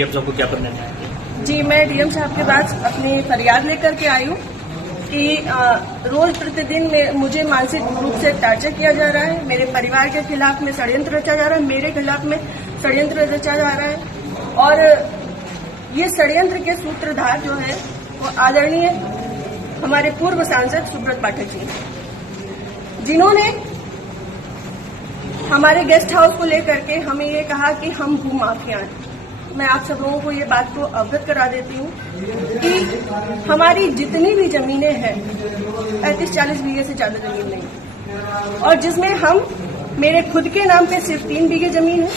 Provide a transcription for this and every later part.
DM साहब को क्या करना चाहेंगे? जी, मैं डीएम साहब के पास अपनी फरियाद लेकर के आई हूँ कि रोज प्रतिदिन मुझे मानसिक रूप से टार्चर किया जा रहा है। मेरे परिवार के खिलाफ में षड्यंत्र रचा जा रहा है, मेरे खिलाफ में षड्यंत्र रचा जा रहा है। और ये षड्यंत्र के सूत्रधार जो है वो आदरणीय हमारे पूर्व सांसद सुब्रत पाठक जी, जिन्होंने हमारे गेस्ट हाउस को लेकर के हमें ये कहा कि हम भूमाफिया हैं। मैं आप सब लोगों को ये बात को अवगत करा देती हूँ कि हमारी जितनी भी जमीनें हैं 35-40 बीघे से ज्यादा जमीन नहीं, और जिसमें हम मेरे खुद के नाम पे सिर्फ 3 बीघे जमीन है।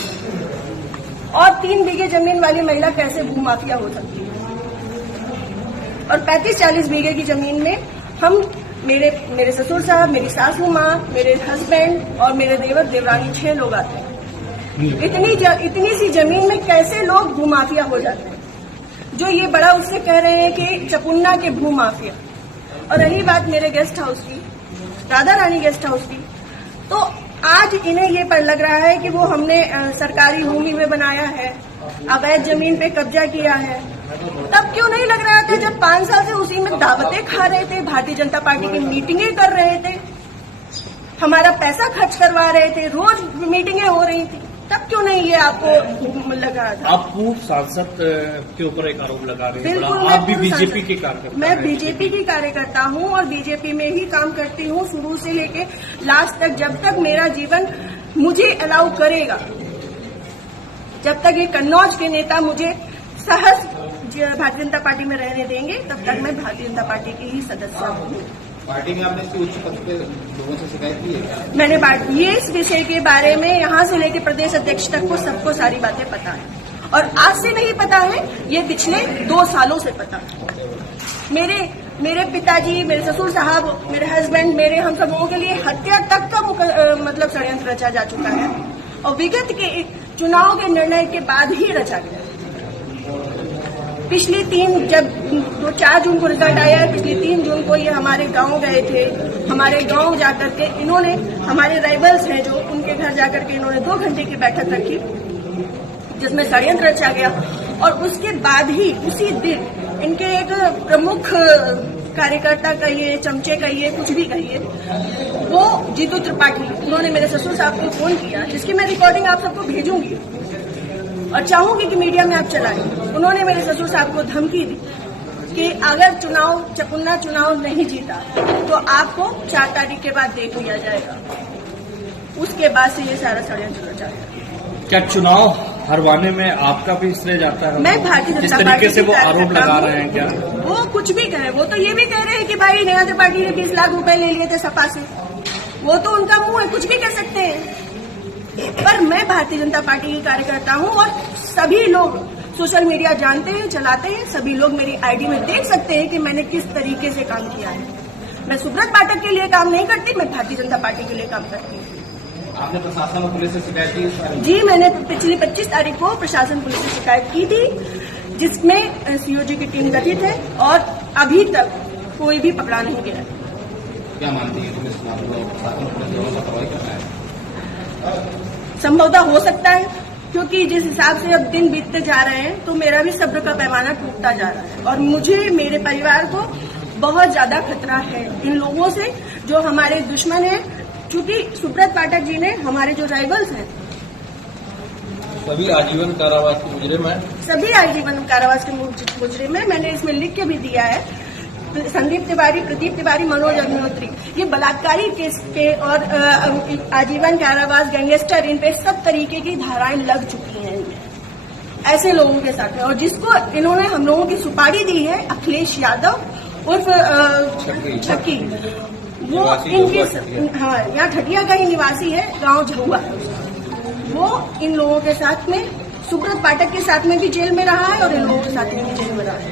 और 3 बीघे जमीन वाली महिला कैसे भूमाफिया हो सकती है? और 35-40 बीघे की जमीन में हम मेरे ससुर साहब, मेरी सासू माँ, मेरे हस्बैंड और मेरे देवर देवरानी 6 लोग आते हैं। इतनी सी जमीन में कैसे लोग भूमाफिया हो जाते हैं? जो ये बड़ा उससे कह रहे हैं कि चपुन्ना के भूमाफिया। और रही बात मेरे गेस्ट हाउस की, राधा रानी गेस्ट हाउस की, तो आज इन्हें ये पर लग रहा है कि वो हमने सरकारी भूमि में बनाया है, अवैध जमीन पे कब्जा किया है। तब क्यों नहीं लग रहा था जब 5 साल से उसी में दावतें खा रहे थे, भारतीय जनता पार्टी की मीटिंगें कर रहे थे, हमारा पैसा खर्च करवा रहे थे, रोज मीटिंगें हो रही थी, तब क्यों नहीं ये आपको लगा था? आप पूर्व सांसद के ऊपर एक आरोप लगा रहे हैं। बिल्कुल, आप भी बीजेपी के कार्यकर्ता? मैं बीजेपी की कार्यकर्ता हूँ और बीजेपी में ही काम करती हूँ शुरू से लेके लास्ट तक। जब तक मेरा जीवन मुझे अलाउ करेगा, जब तक ये कन्नौज के नेता मुझे सहज भारतीय जनता पार्टी में रहने देंगे, तब तक मैं भारतीय जनता पार्टी की ही सदस्य हूँ। पार्टी में आपने उच्च पद पे लोगों से शिकायत की है? मैंने ये इस विषय के बारे में यहाँ से लेकर प्रदेश अध्यक्ष तक को सबको सारी बातें पता है। और आज से नहीं पता है, ये पिछले 2 सालों से पता है। मेरे पिताजी, मेरे ससुर साहब, मेरे हस्बैंड, हम सब लोगों के लिए हत्या तक का मतलब षड्यंत्र रचा जा चुका है, और विगत के चुनाव के निर्णय के बाद ही रचा गया। पिछली 4 जून को रिजल्ट आया है, पिछली 3 जून को ये हमारे गांव गए थे। हमारे गांव जाकर के इन्होंने, हमारे राइवल्स हैं जो, उनके घर जाकर के इन्होंने 2 घंटे की बैठक रखी जिसमें षड्यंत्र रचा गया। और उसके बाद ही उसी दिन इनके एक प्रमुख कार्यकर्ता कहिए, चमचे कहिए, कुछ भी कहिए, वो जीतू त्रिपाठी, उन्होंने मेरे ससुर साहब को फोन किया, जिसकी मैं रिकॉर्डिंग आप सबको भेजूंगी और चाहूंगी कि मीडिया में आप चलाएं। उन्होंने मेरे ससुर साहब को धमकी दी कि अगर चपुन्ना चुनाव नहीं जीता तो आपको 4 तारीख के बाद देख लिया जाएगा। उसके बाद से ये सारा षड्यंत्र रचा गया। क्या चुनाव हरवाने में आपका भी श्रेय जाता है? मैं भारतीय जनता पार्टी तरीके से वो आरोप लगा रहे हैं, क्या वो कुछ भी कहे? वो तो ये भी कह रहे हैं कि भाई नेहा त्रिपाठी ने 20 लाख रुपए ले लिए थे सपा से। वो तो उनका मुंह है, कुछ भी कह सकते हैं। पर मैं भारतीय जनता पार्टी की कार्यकर्ता हूँ और सभी लोग सोशल मीडिया जानते हैं, चलाते हैं। सभी लोग मेरी आईडी में देख सकते हैं कि मैंने किस तरीके से काम किया है। मैं सुब्रत पाठक के लिए काम नहीं करती, मैं भारतीय जनता पार्टी के लिए काम करती हूँ। आपने प्रशासन और पुलिस से शिकायत की? जी, मैंने पिछली 25 तारीख को प्रशासन पुलिस से शिकायत की थी, जिसमें सीओजी की टीम गठित है और अभी तक कोई भी पकड़ा नहीं गया। क्या मानती है पुलिस प्रशासन पुलिस कार्रवाई करना है? संभवतः हो सकता है, क्योंकि जिस हिसाब से अब दिन बीतते जा रहे हैं तो मेरा भी सब्र का पैमाना टूटता जा रहा है और मुझे, मेरे परिवार को बहुत ज्यादा खतरा है इन लोगों से जो हमारे दुश्मन हैं। क्योंकि सुब्रत पाठक जी ने, हमारे जो राइवल्स हैं, सभी आजीवन कारावास के मुजरिम हैं। सभी आजीवन कारावास के मुजरिम हैं। मैंने इसमें लिख के भी दिया है। संदीप तिवारी, प्रदीप तिवारी, मनोज अग्निहोत्री, ये बलात्कारी केस पे और आजीवन कारावास, गैंगस्टर, इन पे सब तरीके की धाराएं लग चुकी हैं ऐसे लोगों के साथ में। और जिसको इन्होंने हम लोगों की सुपारी दी है, अखिलेश यादव उर्फ छक्की, वो इनके, हाँ, यहाँ ठटिया का ही निवासी है, गांव झुआ। वो इन लोगों के साथ में, सुब्रत पाठक के साथ में भी जेल में रहा है और इन लोगों के साथ में भी जेल में रहा है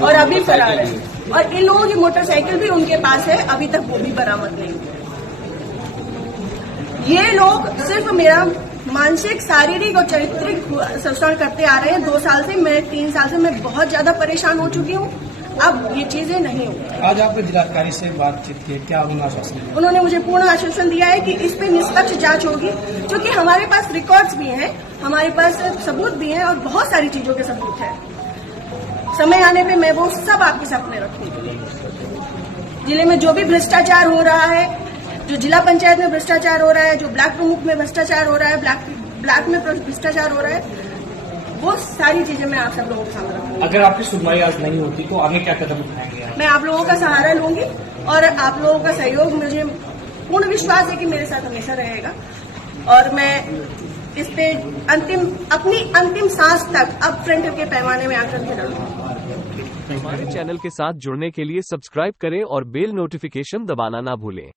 और अभी फरार है। और इन लोगों की मोटरसाइकिल भी उनके पास है, अभी तक वो भी बरामद नहीं हुई। ये लोग सिर्फ मेरा मानसिक, शारीरिक और चारित्रिक शोषण करते आ रहे हैं 2 साल से। मैं 3 साल से मैं बहुत ज्यादा परेशान हो चुकी हूँ। अब ये चीजें नहीं होंगी। आज आपने जिलाधिकारी से बातचीत की, क्या उन्होंने आश्वासन दिया? उन्होंने मुझे पूर्ण आश्वासन दिया है कि इस पे निष्पक्ष जांच होगी, क्योंकि हमारे पास रिकॉर्ड्स भी हैं, हमारे पास सबूत भी हैं और बहुत सारी चीजों के सबूत हैं। समय आने पे मैं वो सब आपके सामने रखूंगी। जिले में जो भी भ्रष्टाचार हो रहा है, जो जिला पंचायत में भ्रष्टाचार हो रहा है, जो ब्लॉक प्रमुख में भ्रष्टाचार हो रहा है, ब्लॉक में भ्रष्टाचार हो रहा है, वो सारी चीजें मैं आप सब लोगों के सामने रखूंगी। अगर आपकी सुनवाई आज नहीं होती तो आगे क्या कदम उठाएंगे आप? मैं आप लोगों का सहारा लूंगी और आप लोगों का सहयोग, मुझे पूर्ण विश्वास है कि मेरे साथ हमेशा रहेगा और मैं इस पे अपनी अंतिम सांस तक अब फ्रंट के पैमाने में आकर के लड़ूंगी। हमारे चैनल के साथ जुड़ने के लिए सब्सक्राइब करें और बेल नोटिफिकेशन दबाना ना भूलें।